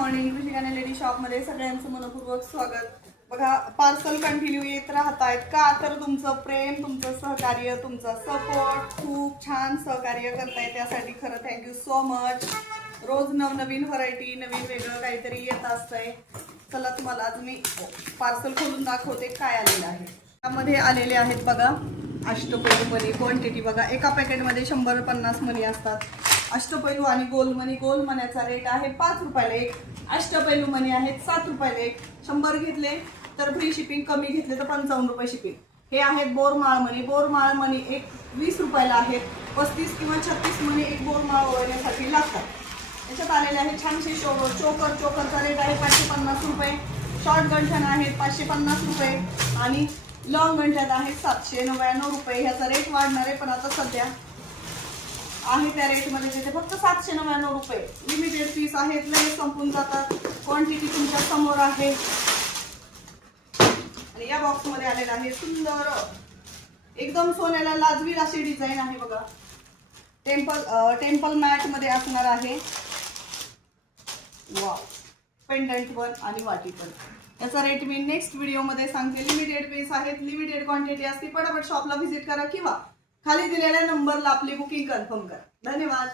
Morning Rishika lady शॉपमध्ये सगळ्यांचं मनपूर्वक स्वागत। बघा पार्सल कंटिन्यू येत राहत आहेत का तर तुमचं प्रेम, तुमचं सहकार्य, तुमचा सपोर्ट खूप छान सहकार्य करताय, त्यासाठी खरं थँक्यू सो मच। रोज नवनवीन व्हरायटी, नवीन वेगळं काहीतरी येत असतंय। चला तुम्हाला आज मी पार्सल खोलून दाखवते काय आलेलं आहे। त्यामध्ये आलेले आहेत बघा अष्टपैलू मनी। क्वांटिटी बघा, एका पॅकेटमध्ये 150 मनी असतात। अष्टपैलू आणि गोल मनी, गोल मन्याचा रेट आहे 5 रुपयाला एक, अष्टपैलू मनी आहेत 7 रुपयाला एक। 100 घेतले तर फ्री शिपिंग, कमी घेतले तर 55 रुपये शिपिंग। हे आहेत बोरमाळ मनी, बोरमाळ मनी एक 20 रुपयाला आहेत। 35 किंवा 36 मनी एक बोरमाळ ओळखण्यासाठी लागतात। याच्यात आलेले आहे छानसे चोकर, चोकरचा रेट आहे 550 रुपये। शॉर्ट गंठण आहेत 550 रुपये आणि लॉंग गंठण आहेत 799 रुपये। ह्याचा रेट वाढणार आहे, पण आता सध्या आहे त्या रेटमध्ये तिथे फक्त 799 रुपये। लिमिटेड पीस आहेत, लगेच संपून जातात। क्वांटिटी तुमच्या समोर आहे आणि या बॉक्स मध्ये आलेला आहे सुंदर एकदम सोन्याला लाजवीर अशी डिझाईन आहे बघा। टेम्पल मॅट मध्ये असणार आहे। वाव, पेंडंट पण आणि वाटी पण। याचा रेट मी नेक्स्ट व्हिडिओ मध्ये सांगते। लिमिटेड पीस आहेत, लिमिटेड क्वांटिटी असते। पटापट शॉपला व्हिजिट करा किंवा खाली दिलेल्या नंबरला आपली बुकिंग कन्फर्म करा। धन्यवाद।